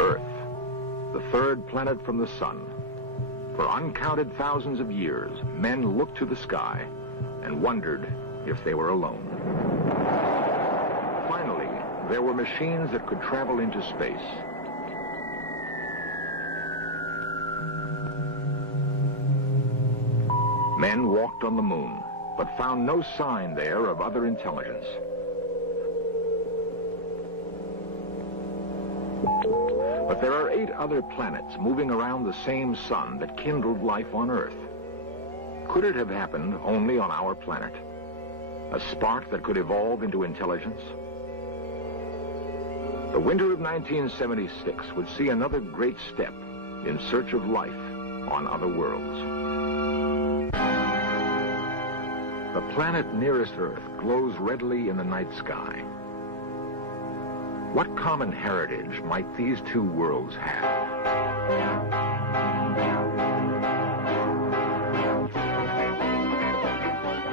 Earth, the third planet from the sun. For uncounted thousands of years, men looked to the sky and wondered if they were alone. Finally, there were machines that could travel into space. Men walked on the moon, but found no sign there of other intelligence. But there are 8 other planets moving around the same sun that kindled life on Earth. Could it have happened only on our planet? A spark that could evolve into intelligence? The winter of 1976 would see another great step in search of life on other worlds. The planet nearest Earth glows redly in the night sky. What common heritage might these two worlds have?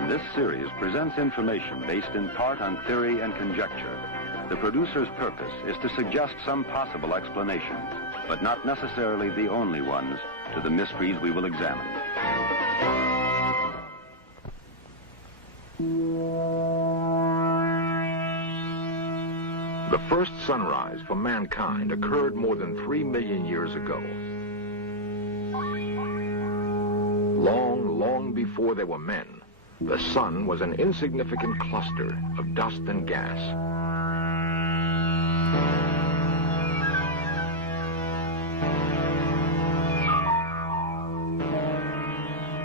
This series presents information based in part on theory and conjecture. The producer's purpose is to suggest some possible explanations, but not necessarily the only ones, to the mysteries we will examine. The first sunrise for mankind occurred more than 3 million years ago. Long, long before there were men, the sun was an insignificant cluster of dust and gas.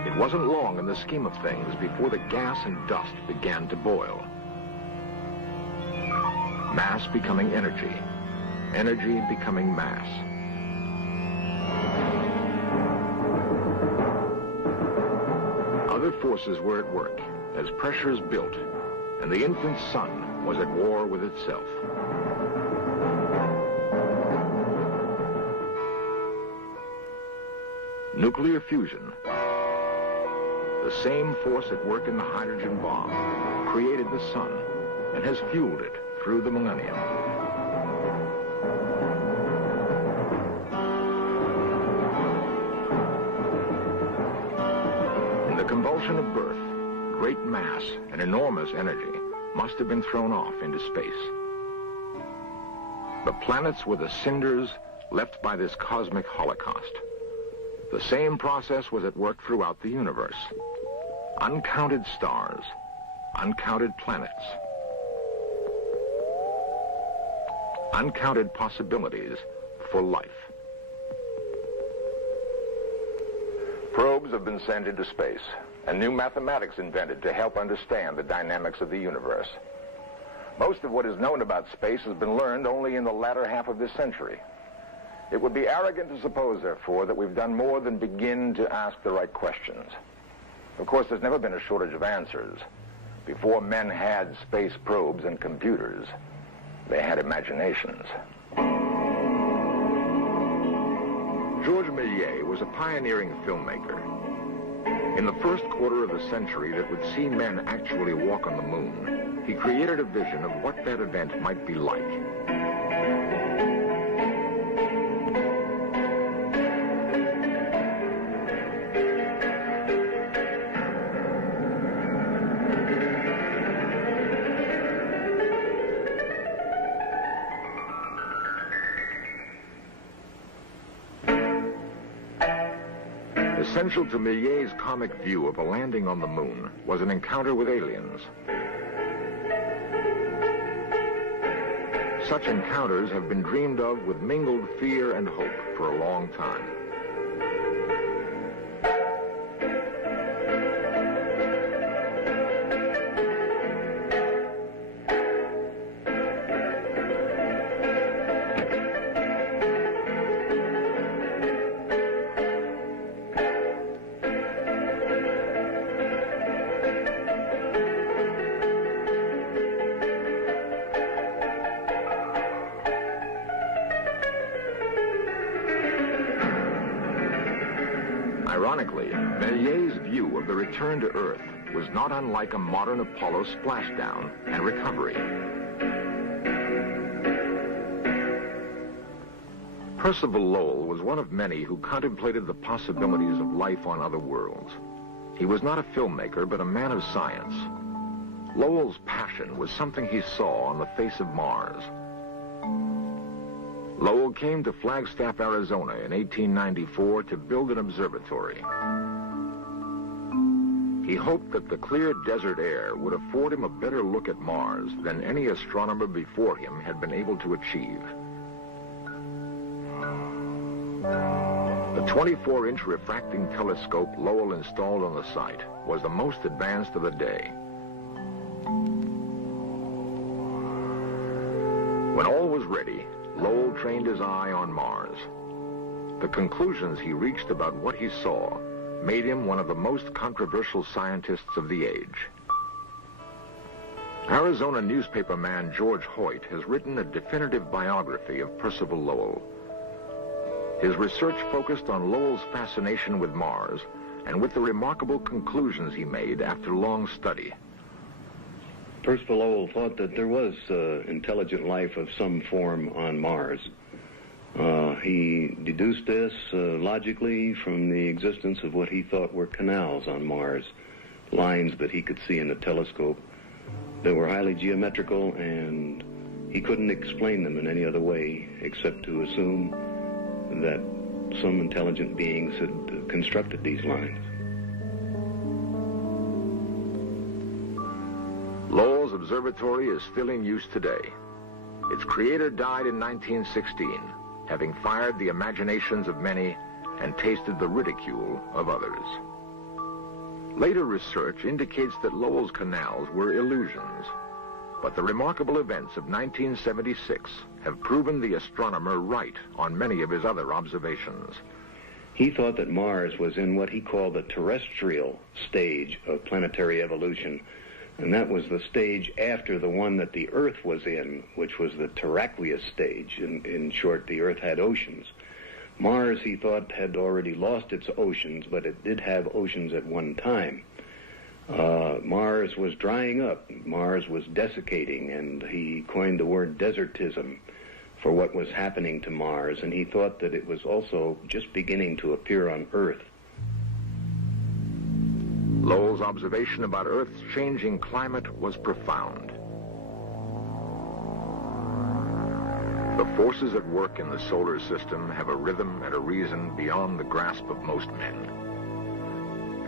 It wasn't long in the scheme of things before the gas and dust began to boil. Mass becoming energy, energy becoming mass. Other forces were at work as pressures built, and the infant sun was at war with itself. Nuclear fusion, the same force at work in the hydrogen bomb, created the sun and has fueled it through the millennium. In the convulsion of birth, great mass and enormous energy must have been thrown off into space. The planets were the cinders left by this cosmic holocaust. The same process was at work throughout the universe. Uncounted stars, uncounted planets, uncounted possibilities for life. Probes have been sent into space, and new mathematics invented to help understand the dynamics of the universe. Most of what is known about space has been learned only in the latter half of this century. It would be arrogant to suppose, therefore, that we've done more than begin to ask the right questions. Of course, there's never been a shortage of answers. Before men had space probes and computers, they had imaginations. Georges Méliès was a pioneering filmmaker. In the first quarter of the century that would see men actually walk on the moon, he created a vision of what that event might be like. Essential to Méliès' comic view of a landing on the moon was an encounter with aliens. Such encounters have been dreamed of with mingled fear and hope for a long time. Ironically, Méliès' view of the return to Earth was not unlike a modern Apollo splashdown and recovery. Percival Lowell was one of many who contemplated the possibilities of life on other worlds. He was not a filmmaker, but a man of science. Lowell's passion was something he saw on the face of Mars. Lowell came to Flagstaff, Arizona in 1894 to build an observatory. He hoped that the clear desert air would afford him a better look at Mars than any astronomer before him had been able to achieve. The 24-inch refracting telescope Lowell installed on the site was the most advanced of the day. When all was ready, Lowell trained his eye on Mars. The conclusions he reached about what he saw made him one of the most controversial scientists of the age. Arizona newspaperman George Hoyt has written a definitive biography of Percival Lowell. His research focused on Lowell's fascination with Mars and with the remarkable conclusions he made after long study. Percival Lowell thought that there was intelligent life of some form on Mars. He deduced this logically from the existence of what he thought were canals on Mars, lines that he could see in a telescope. They were highly geometrical, and he couldn't explain them in any other way except to assume that some intelligent beings had constructed these lines. Lowell's observatory is still in use today. Its creator died in 1916, having fired the imaginations of many and tasted the ridicule of others. Later research indicates that Lowell's canals were illusions, but the remarkable events of 1976 have proven the astronomer right on many of his other observations. He thought that Mars was in what he called the terrestrial stage of planetary evolution, and that was the stage after the one that the Earth was in, which was the terraqueous stage. In short, the Earth had oceans. Mars, he thought, had already lost its oceans, but it did have oceans at one time. Mars was drying up. Mars was desiccating, and he coined the word desertism for what was happening to Mars, and he thought that it was also just beginning to appear on Earth. Lowell's observation about Earth's changing climate was profound. The forces at work in the solar system have a rhythm and a reason beyond the grasp of most men.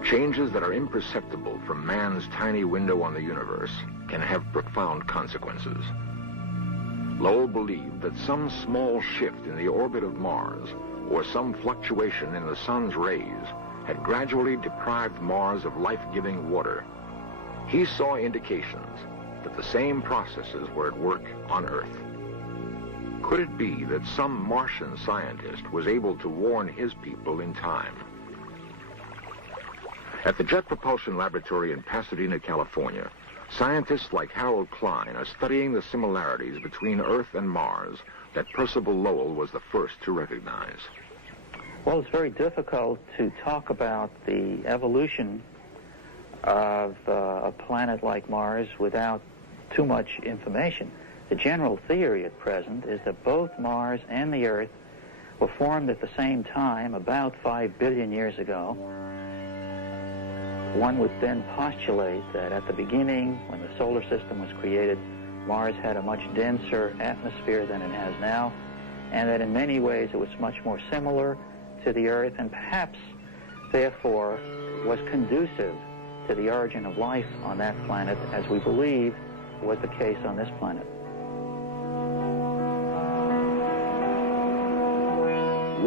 Changes that are imperceptible from man's tiny window on the universe can have profound consequences. Lowell believed that some small shift in the orbit of Mars or some fluctuation in the sun's rays had gradually deprived Mars of life-giving water. He saw indications that the same processes were at work on Earth. Could it be that some Martian scientist was able to warn his people in time? At the Jet Propulsion Laboratory in Pasadena, California, scientists like Harold Klein are studying the similarities between Earth and Mars that Percival Lowell was the first to recognize. Well, it's very difficult to talk about the evolution of a planet like Mars without too much information. The general theory at present is that both Mars and the Earth were formed at the same time, about 5 billion years ago. One would then postulate that at the beginning, when the solar system was created, Mars had a much denser atmosphere than it has now, and that in many ways it was much more similar to the Earth, and perhaps, therefore, was conducive to the origin of life on that planet, as we believe was the case on this planet.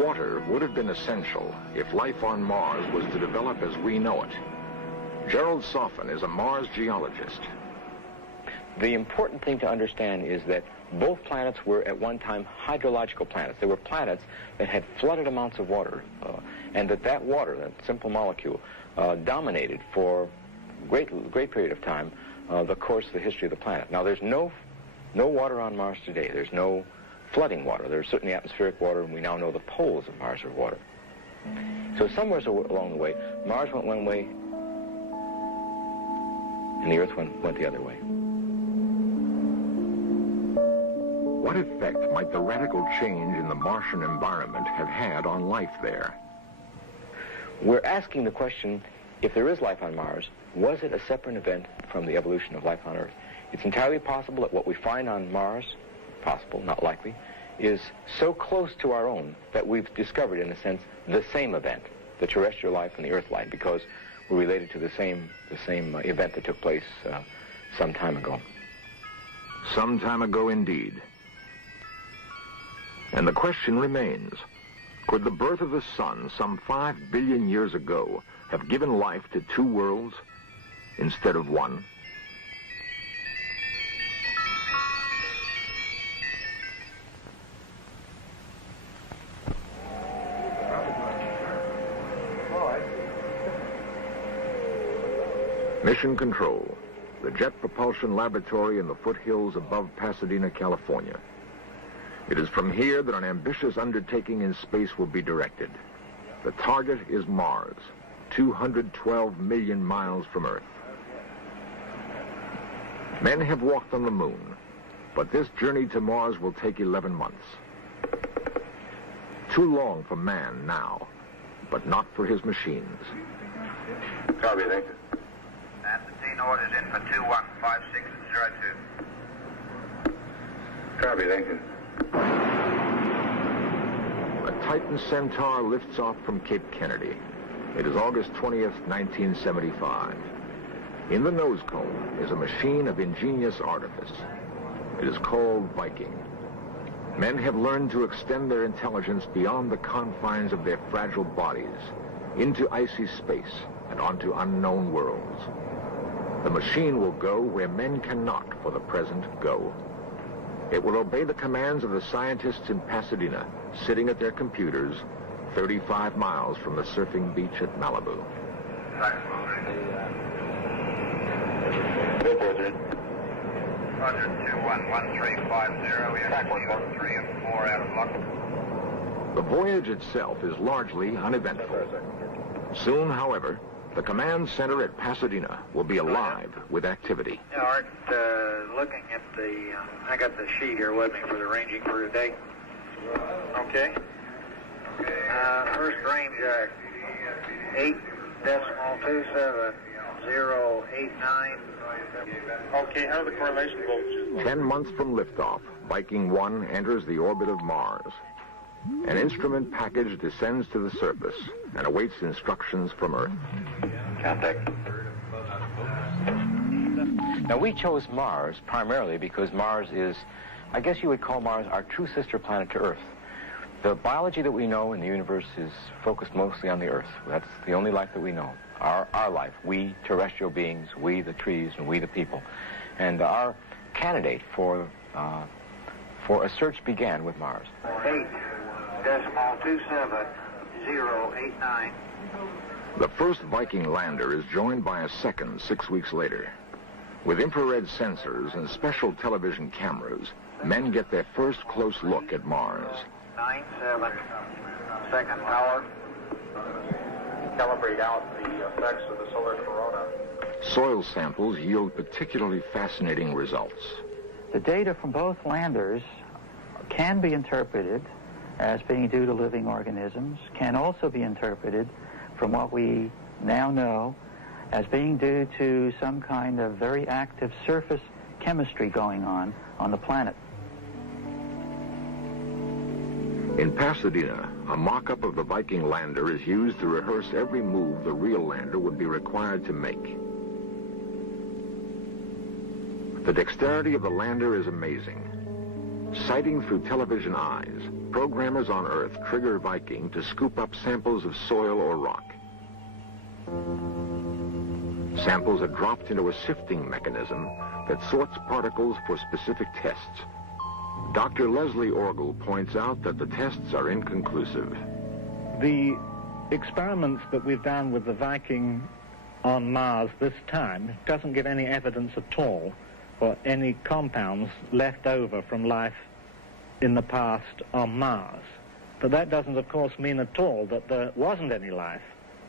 Water would have been essential if life on Mars was to develop as we know it. Gerald Soffen is a Mars geologist. The important thing to understand is that both planets were at one time hydrological planets. They were planets that had flooded amounts of water, and that water, that simple molecule, dominated for a great period of time the course of the history of the planet. Now, there's no water on Mars today. There's no flooding water. There's certainly atmospheric water, and we now know the poles of Mars are water. So somewhere along the way, Mars went one way, and the Earth went the other way. What effect might the radical change in the Martian environment have had on life there? We're asking the question, if there is life on Mars, was it a separate event from the evolution of life on Earth? It's entirely possible that what we find on Mars, possible, not likely, is so close to our own that we've discovered, in a sense, the same event, the terrestrial life and the Earth life, because we're related to the same event that took place some time ago. Some time ago, indeed. And the question remains, could the birth of the sun some 5 billion years ago have given life to two worlds instead of one? Mission Control, the Jet Propulsion Laboratory in the foothills above Pasadena, California. It is from here that an ambitious undertaking in space will be directed. The target is Mars, 212 million miles from Earth. Men have walked on the moon, but this journey to Mars will take 11 months. Too long for man now, but not for his machines. Copy, thank you. Constantine orders in for 215602. Copy, thank you. A Titan Centaur lifts off from Cape Kennedy. It is August 20th, 1975. In the nose cone is a machine of ingenious artifice. It is called Viking. Men have learned to extend their intelligence beyond the confines of their fragile bodies, into icy space and onto unknown worlds. The machine will go where men cannot, for the present, go. It will obey the commands of the scientists in Pasadena, sitting at their computers, 35 miles from the surfing beach at Malibu. Roger, 211350. We have 3 and 4 out of luck. The voyage itself is largely uneventful. Soon, however, the command center at Pasadena will be alive with activity. Yeah, Art, looking at the, I got the sheet here with me for the ranging for today. Okay. First range, 8.27089. Okay, how are the correlation voltages? 10 months from liftoff, Viking 1 enters the orbit of Mars. An instrument package descends to the surface and awaits instructions from Earth. Contact. Now, we chose Mars primarily because Mars is, I guess you would call Mars our true sister planet to Earth. The biology that we know in the universe is focused mostly on the Earth. That's the only life that we know. Our life, we terrestrial beings, we the trees, and we the people. And our candidate for a search began with Mars. 8.27089. The first Viking lander is joined by a second 6 weeks later. With infrared sensors and special television cameras, men get their first close look at Mars. 97, second power. Calibrate out the effects of the solar corona. Soil samples yield particularly fascinating results. The data from both landers can be interpreted as being due to living organisms, can also be interpreted from what we now know as being due to some kind of very active surface chemistry going on the planet. In Pasadena, a mock-up of the Viking lander is used to rehearse every move the real lander would be required to make. The dexterity of the lander is amazing. Sighting through television eyes, programmers on Earth trigger Viking to scoop up samples of soil or rock. Samples are dropped into a sifting mechanism that sorts particles for specific tests. Dr. Leslie Orgel points out that the tests are inconclusive. The experiments that we've done with the Viking on Mars this time doesn't give any evidence at all for any compounds left over from life in the past on Mars. But that doesn't, of course, mean at all that there wasn't any life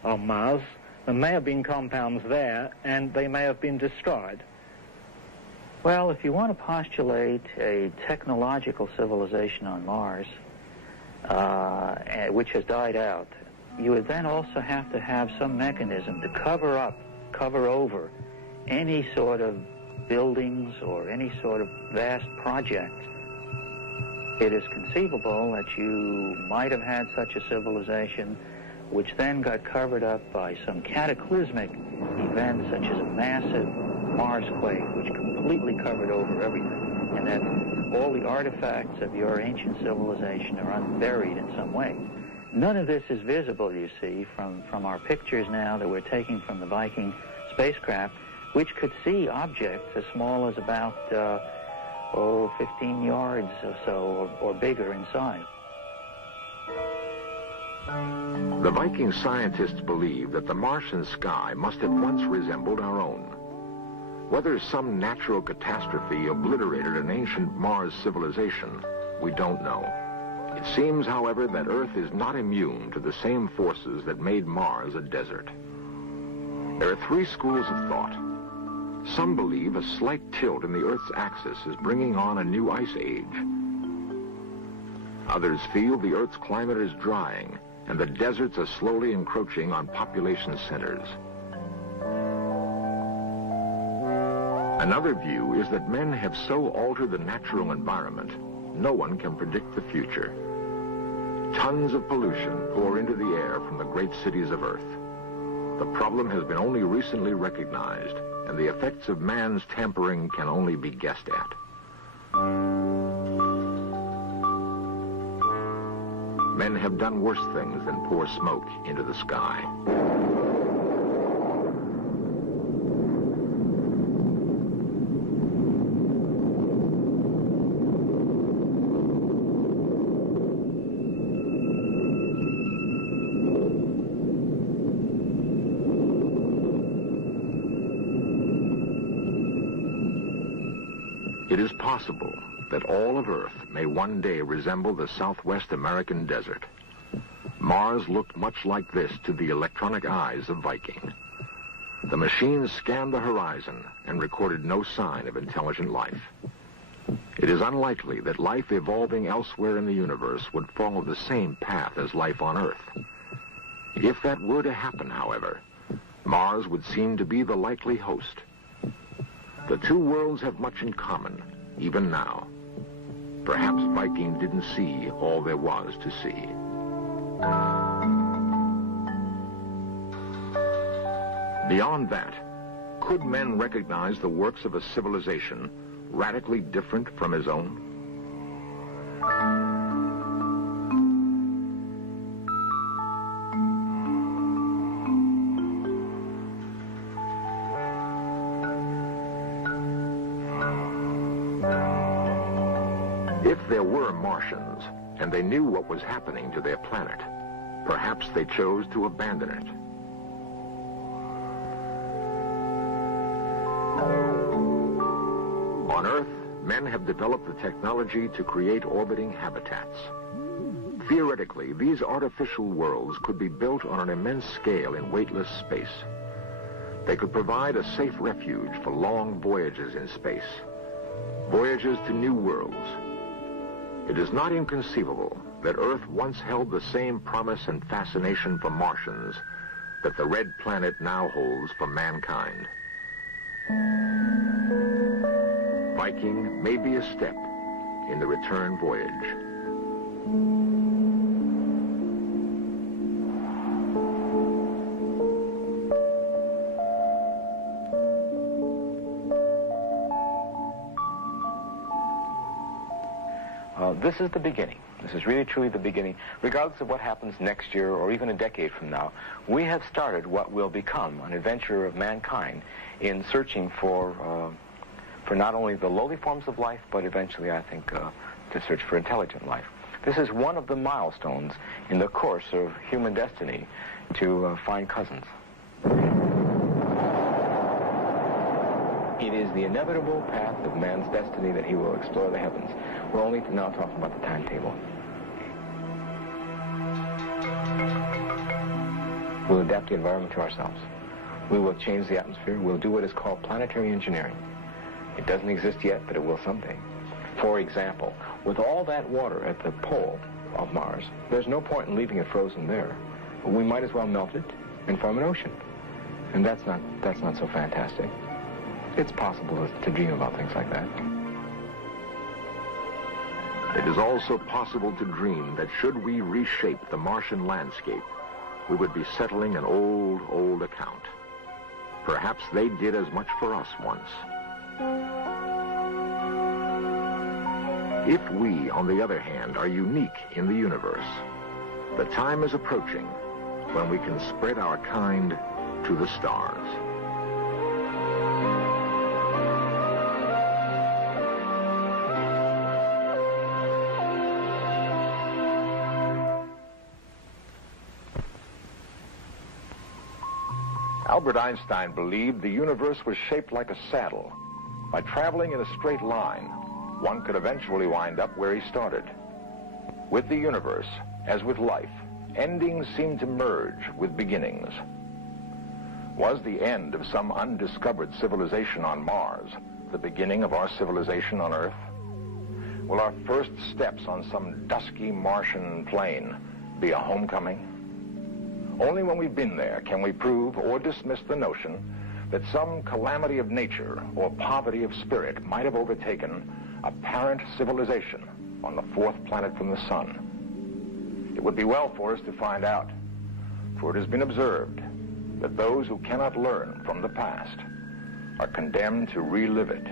on Mars. There may have been compounds there, and they may have been destroyed. Well, if you want to postulate a technological civilization on Mars, which has died out, you would then also have to have some mechanism to cover over any sort of buildings or any sort of vast project. It is conceivable that you might have had such a civilization which then got covered up by some cataclysmic event such as a massive Mars quake which completely covered over everything, and that all the artifacts of your ancient civilization are unburied in some way. None of this is visible, you see, from our pictures now that we're taking from the Viking spacecraft, which could see objects as small as about 15 yards or so, or bigger in size. The Viking scientists believe that the Martian sky must have once resembled our own. Whether some natural catastrophe obliterated an ancient Mars civilization, we don't know. It seems, however, that Earth is not immune to the same forces that made Mars a desert. There are three schools of thought. Some believe a slight tilt in the Earth's axis is bringing on a new ice age. Others feel the Earth's climate is drying and the deserts are slowly encroaching on population centers. Another view is that men have so altered the natural environment, no one can predict the future. Tons of pollution pour into the air from the great cities of Earth. The problem has been only recently recognized, and the effects of man's tampering can only be guessed at. Men have done worse things than pour smoke into the sky. It is possible that all of Earth may one day resemble the Southwest American desert. Mars looked much like this to the electronic eyes of Viking. The machines scanned the horizon and recorded no sign of intelligent life. It is unlikely that life evolving elsewhere in the universe would follow the same path as life on Earth. If that were to happen, however, Mars would seem to be the likely host. The two worlds have much in common, even now. Perhaps Viking didn't see all there was to see. Beyond that, could men recognize the works of a civilization radically different from his own? If there were Martians, and they knew what was happening to their planet, perhaps they chose to abandon it. On Earth, men have developed the technology to create orbiting habitats. Theoretically, these artificial worlds could be built on an immense scale in weightless space. They could provide a safe refuge for long voyages in space, voyages to new worlds. It is not inconceivable that Earth once held the same promise and fascination for Martians that the red planet now holds for mankind. Viking may be a step in the return voyage. This is the beginning. This is really truly the beginning. Regardless of what happens next year or even a decade from now, we have started what will become an adventure of mankind in searching for not only the lowly forms of life, but eventually, I think, to search for intelligent life. This is one of the milestones in the course of human destiny to find cousins. It is the inevitable path of man's destiny that he will explore the heavens. We're only now talking about the timetable. We'll adapt the environment to ourselves. We will change the atmosphere. We'll do what is called planetary engineering. It doesn't exist yet, but it will someday. For example, with all that water at the pole of Mars, there's no point in leaving it frozen there. We might as well melt it and form an ocean. And that's not so fantastic. It's possible to dream about things like that. It is also possible to dream that should we reshape the Martian landscape, we would be settling an old account. Perhaps they did as much for us once. If we, on the other hand, are unique in the universe, the time is approaching when we can spread our kind to the stars. Albert Einstein believed the universe was shaped like a saddle. By traveling in a straight line, one could eventually wind up where he started. With the universe, as with life, endings seem to merge with beginnings. Was the end of some undiscovered civilization on Mars the beginning of our civilization on Earth? Will our first steps on some dusky Martian plain be a homecoming? Only when we've been there can we prove or dismiss the notion that some calamity of nature or poverty of spirit might have overtaken a parent civilization on the fourth planet from the sun. It would be well for us to find out, for it has been observed that those who cannot learn from the past are condemned to relive it